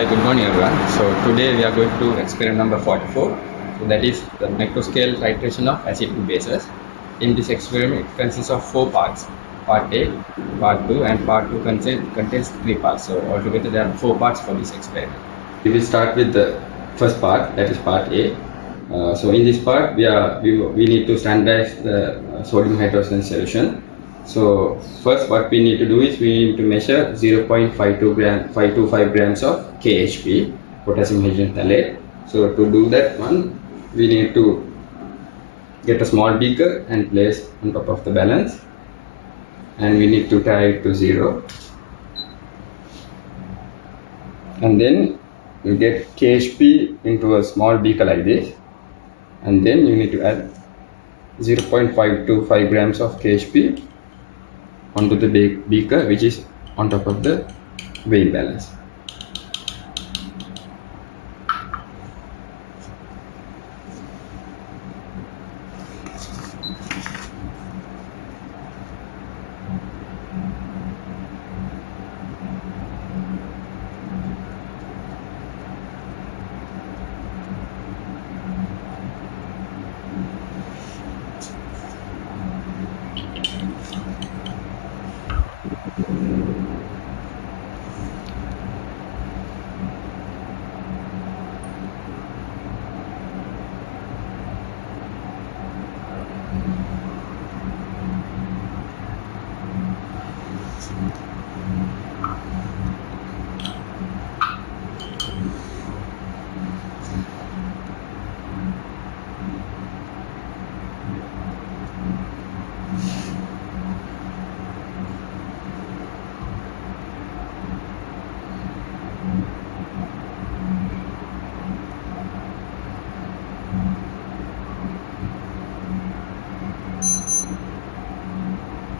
Hi, good morning everyone. So today we are going to experiment number 44. So that is the microscale titration of acid to bases. In this experiment, it consists of 4 parts. Part A, Part 2 and Part 2 contains 3 parts. So altogether there are 4 parts for this experiment. We will start with the first part, that is Part A. So in this part, we need to standardize the sodium hydrogen solution. So first what we need to do is we need to measure 525 grams of KHP, potassium hydrogen phthalate. So to do that one, we need to get a small beaker and place on top of the balance, and we need to tie it to 0. And then you get KHP into a small beaker like this, and then you need to add 0.525 grams of KHP onto the beaker, which is on top of the weight balance.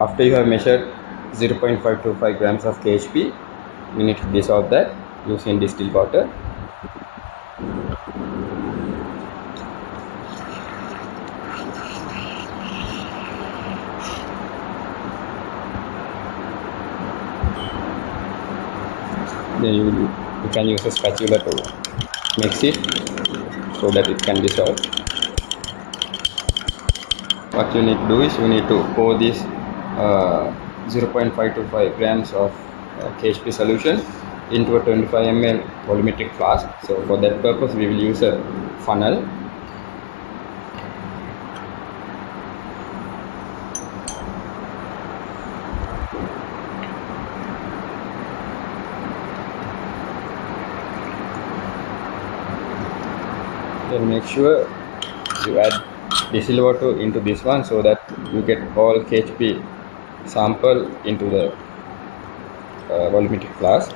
After you have measured 0.525 grams of KHP, you need to dissolve that using distilled water. Then you can use a spatula to mix it so that it can dissolve. What you need to do is you need to pour this 0.525 grams of KHP solution into a 25 ml volumetric flask. So for that purpose we will use a funnel. Then make sure you add distilled water into this one so that you get all KHP sample into the volumetric flask.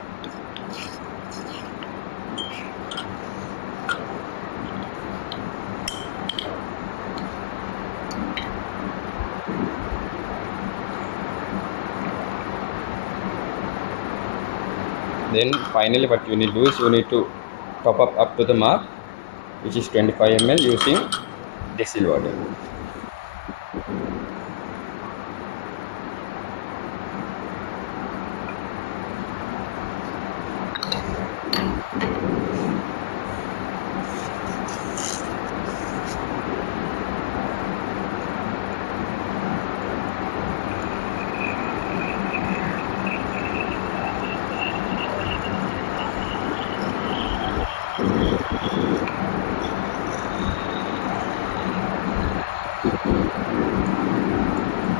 Then finally what you need to do is you need to top up to the mark, which is 25 ml using distilled water.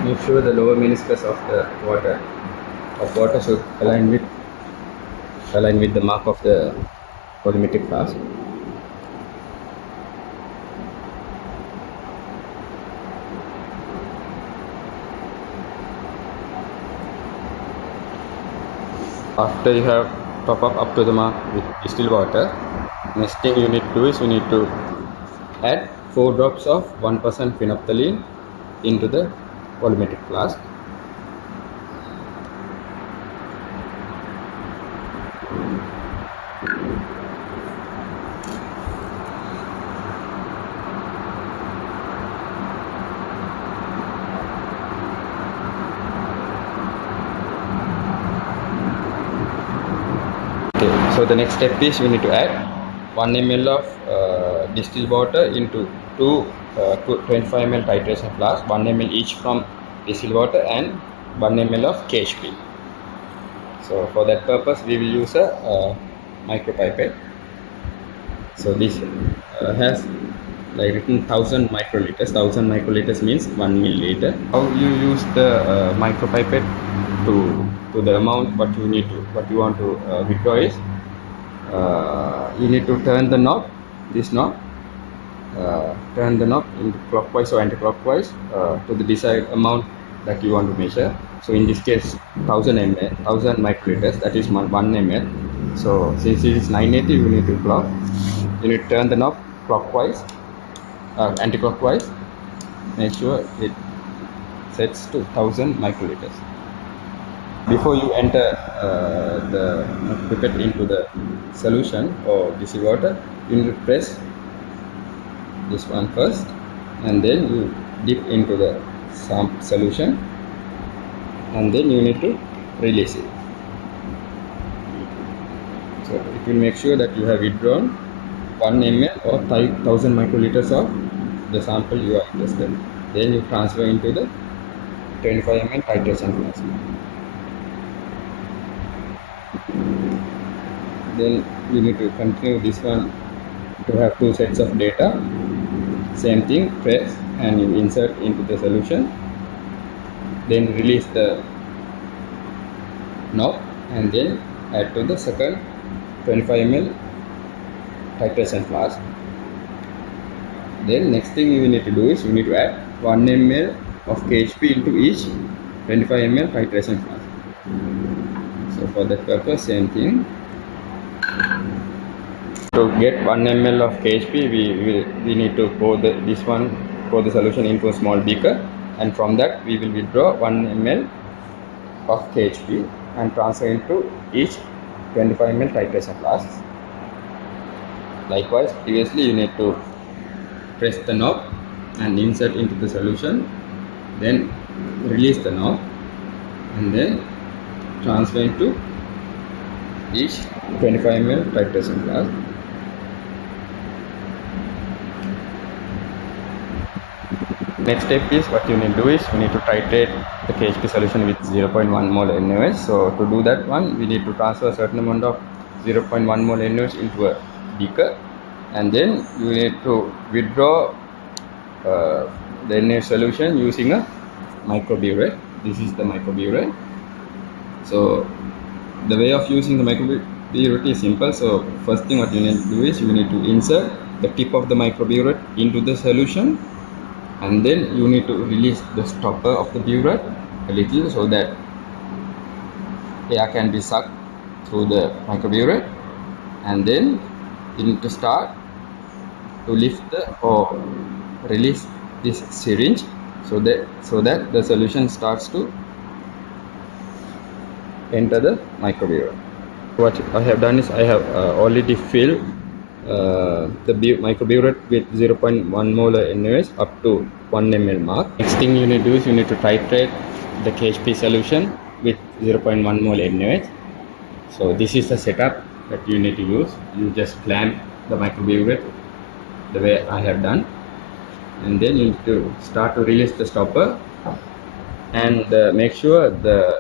Make sure the lower meniscus of the water should align with the mark of the volumetric flask. After you have top up to the mark with distilled water, next thing you need to do is you need to add 4 drops of 1% phenolphthalein into the volumetric flask. Okay, So the next step is you need to add 1 ml of distilled water into two 25 ml titration flask, 1 ml each from distilled water and 1 ml of KHP. So for that purpose we will use a micropipette. So this has like written 1000 microliters. 1000 microliters means 1 milliliter. How you use the micropipette to the amount what you want to withdraw is you need to turn the knob, this knob, turn the knob into clockwise or anti-clockwise to the desired amount that you want to measure. So in this case 1000 ml, 1000 microliters, that is 1 ml. So since it is 980, you need to turn the knob clockwise, anti-clockwise. Make sure it sets to 1000 microliters. Before you enter the pipette into the solution or distilled water, you need to press this one first, and then you dip into the solution, and then you need to release it. So it will make sure that you have withdrawn 1 ml or 1000 microliters of the sample you are interested in. Then you transfer into the 25 ml titration flask. Then you need to continue this one to have two sets of data. Same thing, press and you insert into the solution, then release the knob and then add to the second 25 ml titration flask. Then next thing you need to do is you need to add 1 ml of KHP into each 25 ml titration flask. So for that purpose, same thing. To get 1 ml of KHP, we need to pour the solution into a small beaker, and from that we will withdraw 1 ml of KHP and transfer into each 25 ml titration flask. Likewise, previously you need to press the knob and insert into the solution, then release the knob and then transfer into each 25 ml titration flask. Next step is what you need to do is you need to titrate the KHP solution with 0.1 mole NaOH. So to do that one, we need to transfer a certain amount of 0.1 mole NaOH into a beaker, and then you need to withdraw the NaOH solution using a microburette. This is the microburette. So the way of using the microburette is simple. So first thing what you need to do is you need to insert the tip of the microburette into the solution, and then you need to release the stopper of the burette a little so that air can be sucked through the microburette, and then you need to start to lift or release this syringe so that the solution starts to enter the microburette. What I have done is I have already filled the microburette with 0.1 molar NaOH up to 1 ml mark. Next thing you need to do is you need to titrate the KHP solution with 0.1 mol NaOH. So this is the setup that you need to use. You just clamp the microburette the way I have done, and then you need to start to release the stopper, and make sure the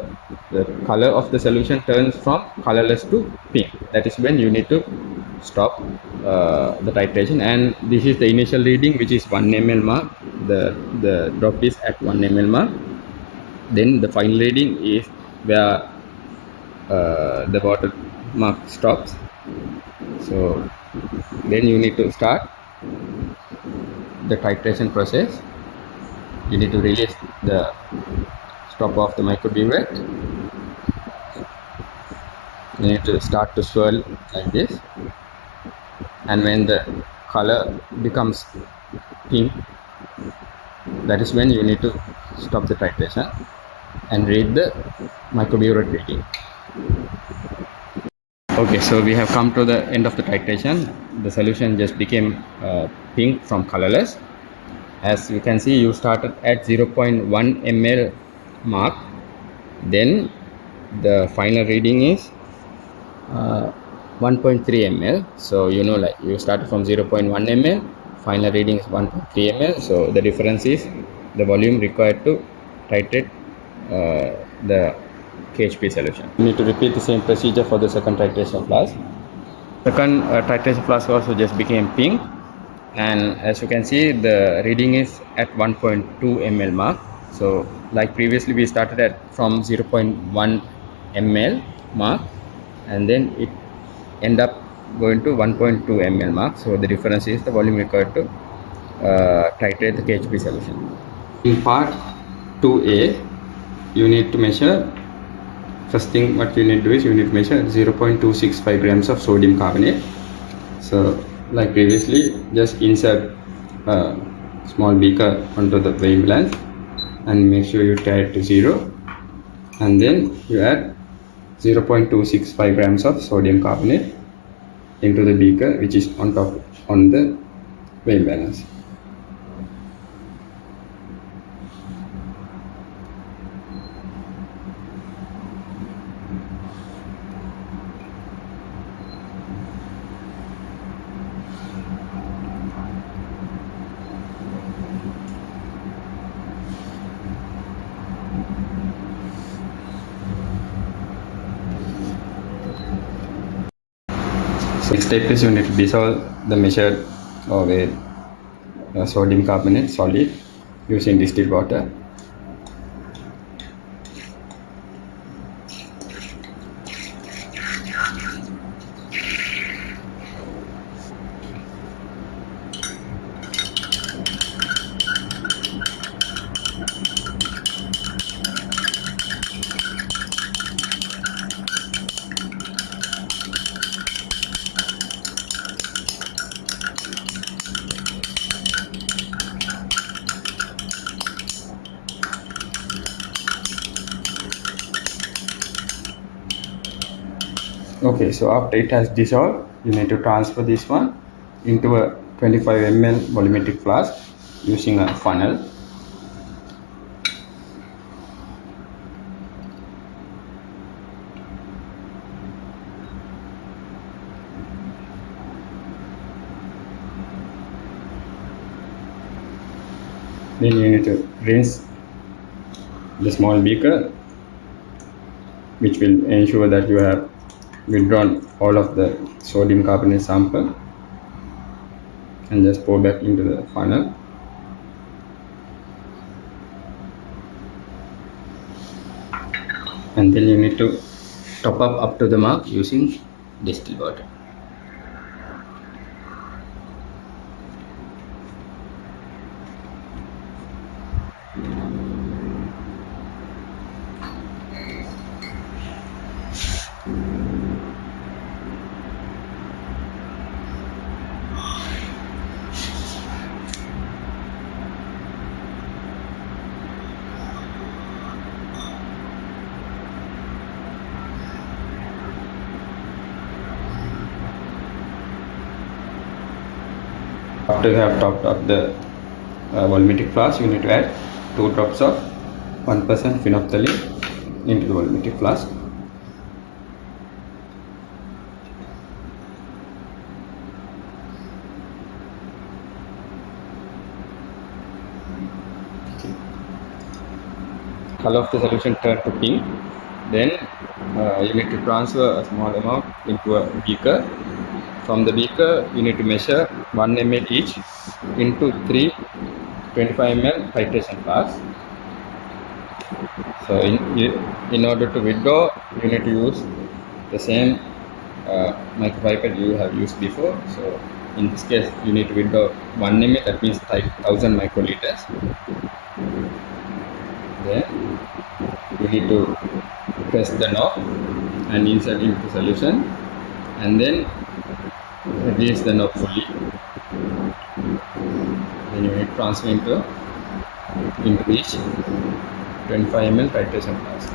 color of the solution turns from colorless to pink. That is when you need to stop the titration, and this is the initial reading, which is 1 ml mark. The drop is at 1 ml mark. Then the final reading is where the water mark stops. So then you need to start the titration process. You need to release the stopper of the microburette. You need to start to swirl like this, and when the color becomes pink, that is when you need to stop the titration and read the microburette reading. Okay, so we have come to the end of the titration. The solution just became pink from colorless. As you can see, you started at 0.1 ml mark. Then the final reading is 1.3 ml. So like you started from 0.1 ml, final reading is 1.3 ml. So the difference is the volume required to titrate the KHP solution. You need to repeat the same procedure for the second titration flask. Second titration flask also just became pink, and as you can see the reading is at 1.2 ml mark. So like previously we started at from 0.1 ml mark, and then it end up going to 1.2 ml mark. So the difference is the volume required to titrate the KHP solution. In part 2a, you need to measure, first thing what you need to do is you need to measure 0.265 grams of sodium carbonate. So like previously, just insert a small beaker onto the weighing balance and make sure you tie it to 0, and then you add 0.265 grams of sodium carbonate into the beaker which is on top on the weighing balance. So next step is you need to dissolve the measured or weighed sodium carbonate solid using distilled water. Okay, so after it has dissolved, you need to transfer this one into a 25 ml volumetric flask using a funnel. Then you need to rinse the small beaker, which will ensure that you have withdrawn all of the sodium carbonate sample, and just pour back into the funnel. And then you need to top up to the mark using distilled water. After you have topped up the volumetric flask, you need to add 2 drops of 1% phenolphthalein into the volumetric flask. Color of the solution turned to pink. Then you need to transfer a small amount into a beaker. From the beaker, you need to measure 1 ml each into 3 25 ml titration flasks. So in order to withdraw, you need to use the same micropipette you have used before. So in this case, you need to withdraw 1 ml, that means 1000 microliters. Then you need to press the knob and insert into solution, and then release the knob fully. Then you need to transfer into each 25 ml titration flask.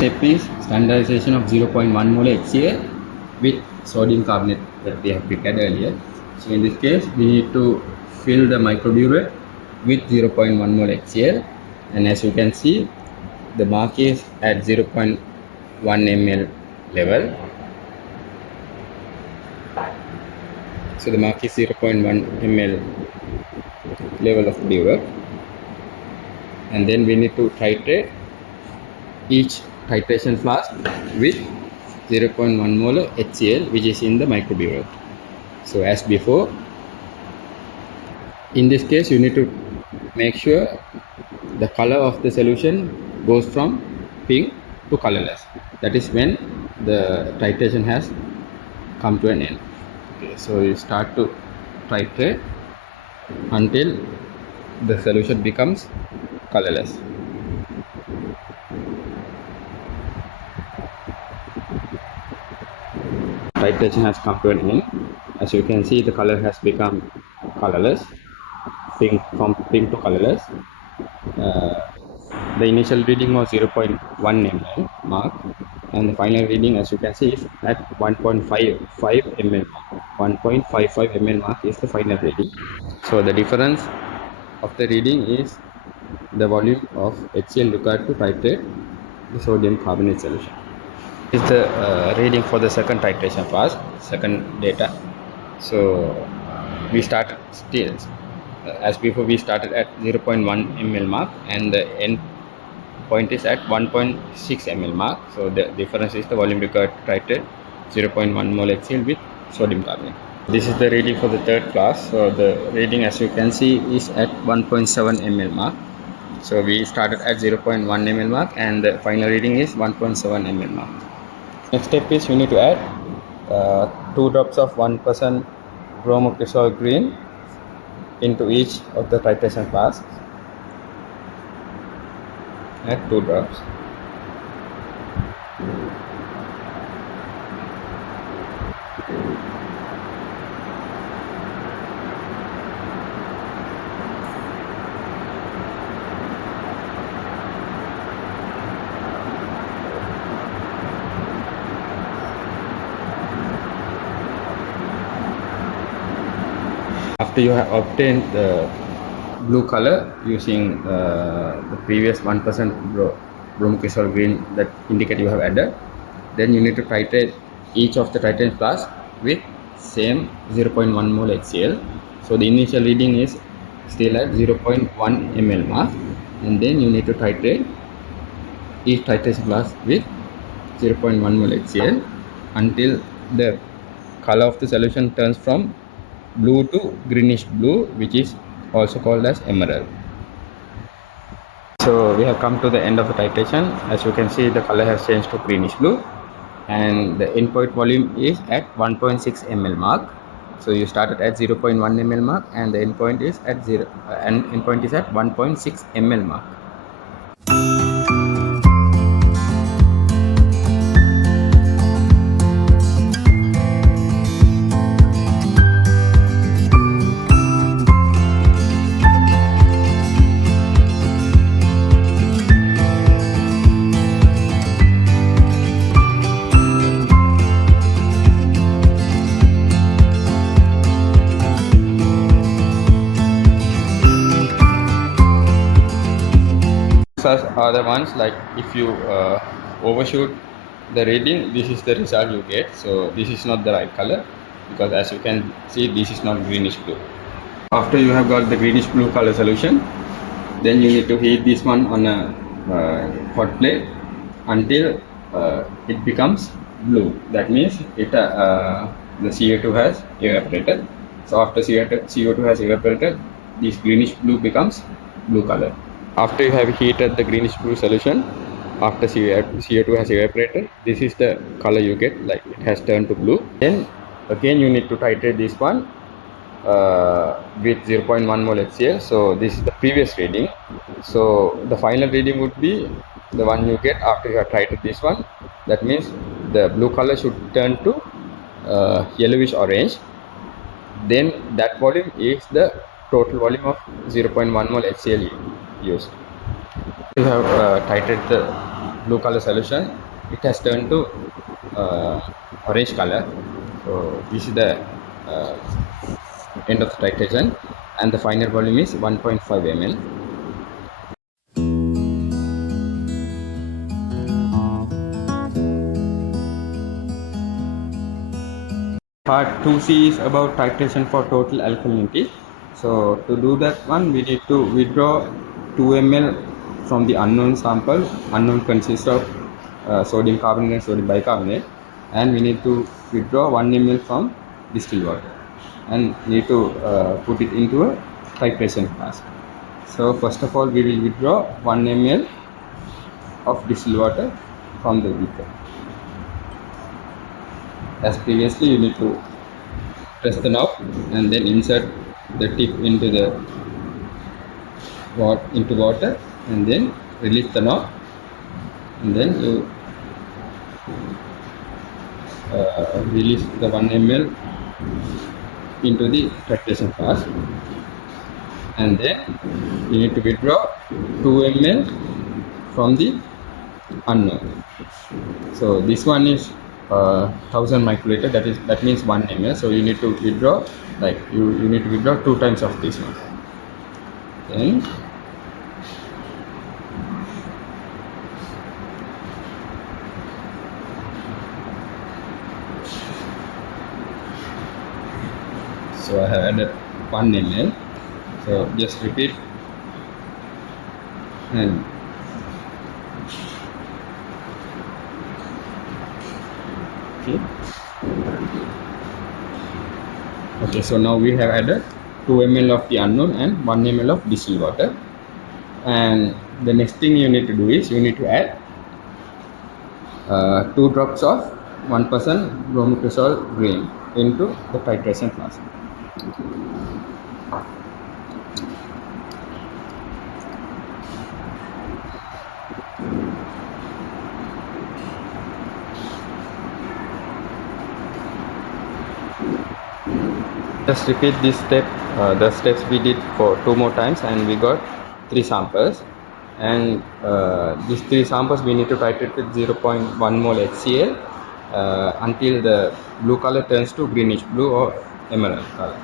step is standardization of 0.1 mole HCl with sodium carbonate that we have prepared earlier. So in this case, we need to fill the microburette with 0.1 mole HCl, and as you can see, the mark is at 0.1 ml level. So the mark is 0.1 ml level of burette, and then we need to titrate each titration flask with 0.1 mole HCl, which is in the microburette. So as before, in this case you need to make sure the color of the solution goes from pink to colorless. That is when the titration has come to an end. Okay, so you start to titrate until the solution becomes colorless. Titration has come to an end. As you can see, the color has become colorless, from pink to colorless. The initial reading was 0.1 ml mark, and the final reading, as you can see, is at 1.55 ml mark. 1.55 ml mark is the final reading. So the difference of the reading is the volume of HCl required to titrate the sodium carbonate solution. This is the reading for the second titration flask, second data. So we started still as before, we started at 0.1 ml mark, and the end point is at 1.6 ml mark. So the difference is the volume required to titrate 0.1 mole HCl with sodium carbonate. This is the reading for the third flask. So the reading, as you can see, is at 1.7 ml mark. So we started at 0.1 ml mark, and the final reading is 1.7 ml mark. Next step is you need to add 2 drops of 1% bromocresol green into each of the titration flasks. Add 2 drops. After you have obtained the blue color using the previous 1% bromocresol green that indicate you have added, then you need to titrate each of the titration flask with same 0.1 mole HCl. So the initial reading is still at 0.1 ml mark, and then you need to titrate each titration flask with 0.1 mole HCl until the color of the solution turns from blue to greenish blue, which is also called as emerald. So we have come to the end of the titration. As you can see, the color has changed to greenish blue, and the endpoint volume is at 1.6 ml mark. So you started at 0.1 ml mark, and the endpoint is at 1.6 ml mark. Are the ones like if you overshoot the reading, this is the result you get. So this is not the right color, because as you can see, this is not greenish blue. After you have got the greenish blue color solution, then you need to heat this one on a hot plate until it becomes blue. That means it the CO2 has evaporated. So after CO2 has evaporated, this greenish blue becomes blue color. After you have heated the greenish blue solution, after CO2 has evaporated, this is the color you get, like it has turned to blue. Then again you need to titrate this one with 0.1 mole HCl. So this is the previous reading. So the final reading would be the one you get after you have titrated this one. That means the blue color should turn to yellowish orange. Then that volume is the total volume of 0.1 mole HCl used. You have titrated the blue color solution, it has turned to orange color. So this is the uh, end of the titration, and the final volume is 1.5 ml. Part 2C is about titration for total alkalinity. So to do that one, we need to withdraw 2 ml from the unknown sample. Unknown consists of sodium carbonate and sodium bicarbonate, and we need to withdraw 1 ml from distilled water, and need to put it into a titration flask. So first of all, we will withdraw 1 ml of distilled water from the beaker. As previously, you need to press the knob and then insert the tip into the water, and then release the knob, and then you release the 1 ml into the titration flask, and then you need to withdraw 2 ml from the unknown. So this one is 1000 microliter, that means 1 ml. So you need to withdraw, like you need to withdraw 2 times of this one. Then so I have added 1 ml. So just repeat, and okay, so now we have added 2 ml of the unknown and 1 ml of distilled water. And the next thing you need to do is you need to add 2 drops of 1% bromiprazole grain into the titration flask. Just repeat this step, the steps we did for 2 more times, and we got 3 samples. And these 3 samples we need to titrate with 0.1 mole HCl until the blue color turns to greenish blue or emerald color.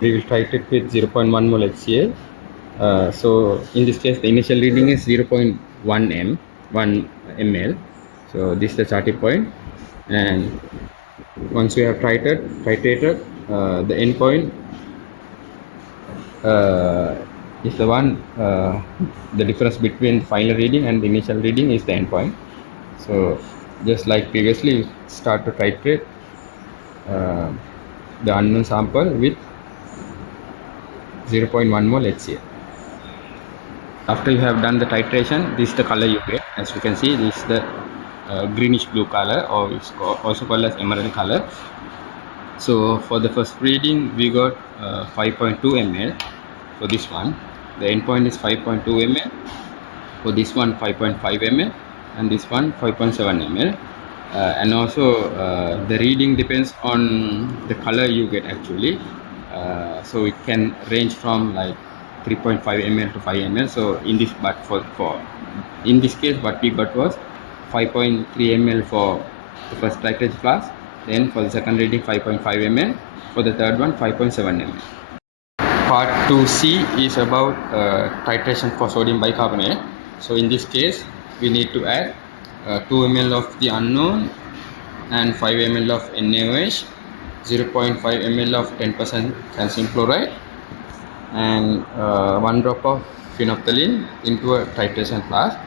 We will titrate with 0.1 mole HCl. So in this case, the initial reading is 0.1 1 ml. So this is the starting point, and once we have titrated, the end point is the one, the difference between final reading and the initial reading is the end point. So just like previously, you start to titrate the unknown sample with 0.1 mole HCl. After you have done the titration, this is the color you get. As you can see, this is the greenish blue color, or it's also called as emerald color. So for the first reading, we got 5.2 ml for this one. The endpoint is 5.2 ml. For this one, 5.5 ml, and this one 5.7 ml. And also the reading depends on the color you get actually. So it can range from like 3.5 ml to 5 ml. So in this, but for in this case, what we got was 5.3 ml for the first titration flask. Then for the second reading, 5.5 ml. For the third one, 5.7 ml. Part 2C is about titration for sodium bicarbonate. So in this case, we need to add 2 ml of the unknown and 5 ml of NaOH, 0.5 ml of 10% calcium chloride, and 1 drop of phenolphthalein into a titration flask.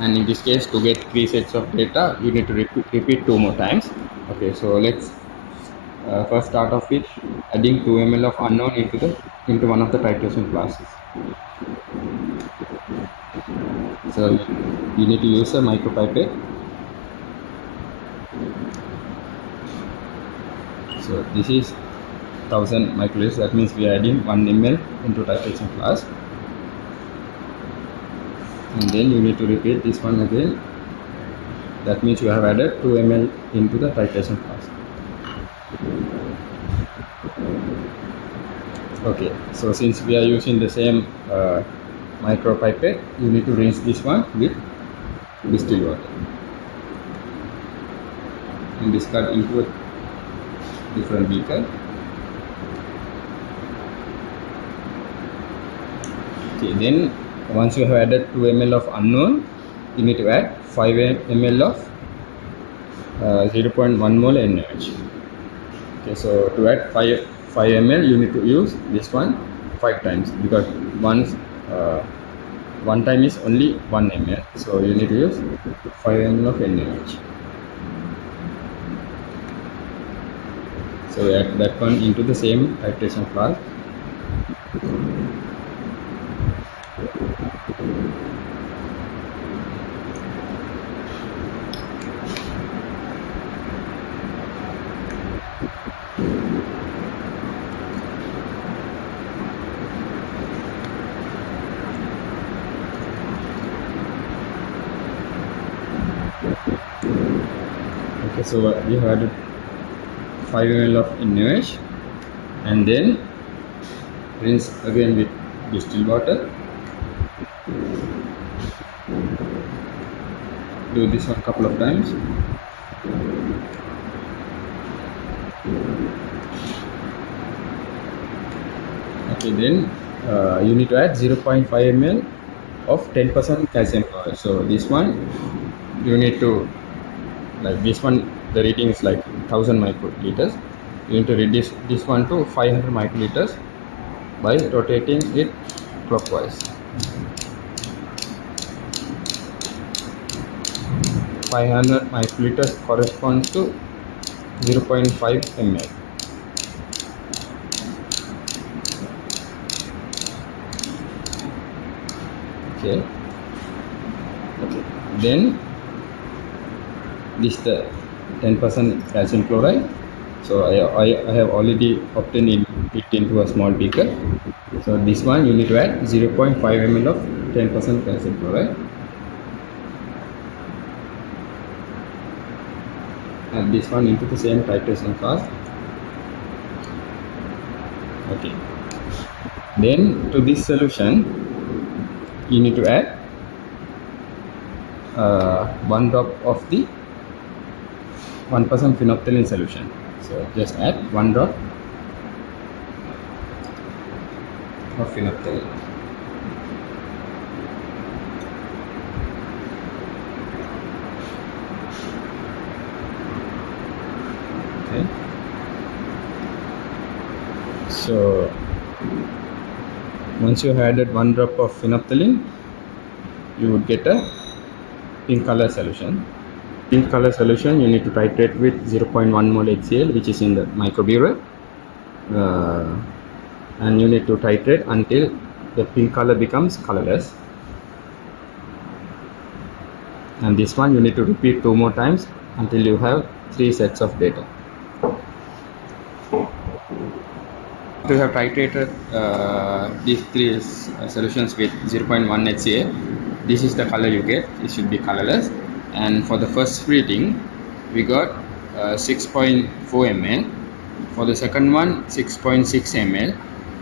And in this case, to get 3 sets of data, you need to repeat 2 more times. Okay, so let's first start off with adding 2 ml of unknown into one of the titration flasks. So you need to use a micropipette. So this is 1000 microliters, that means we are adding 1 ml into titration flask. And then you need to repeat this one again. That means you have added 2 ml into the titration flask. Okay, so since we are using the same micropipette, you need to rinse this one with distilled water and discard into a different beaker. Okay, then once you have added 2 ml of unknown, you need to add 5 ml of 0.1 mole NaOH. Okay, so to add 5 ml, you need to use this one 5 times, because one time is only 1 ml, so you need to use 5 ml of NaOH. So add that one into the same titration flask. Okay, so we have added 5 ml of NaOH and then rinse again with distilled water. Do this one couple of times. Okay, then you need to add 0.5 ml of 10% calcium chloride. So this one you need to, like this one, the rating is like 1000 microliters. You need to reduce this one to 500 microliters by rotating it clockwise. 500 microliters corresponds to 0.5 ml. Okay. Then this is the 10% calcium chloride. So I have already obtained it into a small beaker. So this one you need to add 0.5 ml of 10% calcium chloride. Add this one into the same titration flask. Okay. Then to this solution, you need to add 1 drop of the 1% phenolphthalein solution. So just add 1 drop of phenolphthalein. Okay. So once you have added 1 drop of phenolphthalein, you would get a pink color solution. Pink color solution you need to titrate with 0.1 mole HCl, which is in the microbearer, and you need to titrate until the pink color becomes colorless. And this one you need to repeat 2 more times until you have 3 sets of data. To have titrated these 3 solutions with 0.1 HCl, this is the color you get. It should be colorless. And for the first reading, we got 6.4 ml. For the second one, 6.6 ml.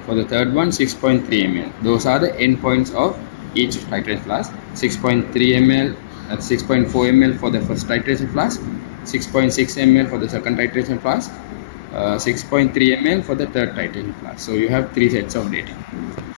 For the third one, 6.3 ml. Those are the endpoints of each titration flask. 6.3 ml, 6.4 ml for the first titration flask, 6.6 ml for the second titration flask, 6.3 ml for the third titration flask. So you have 3 sets of data.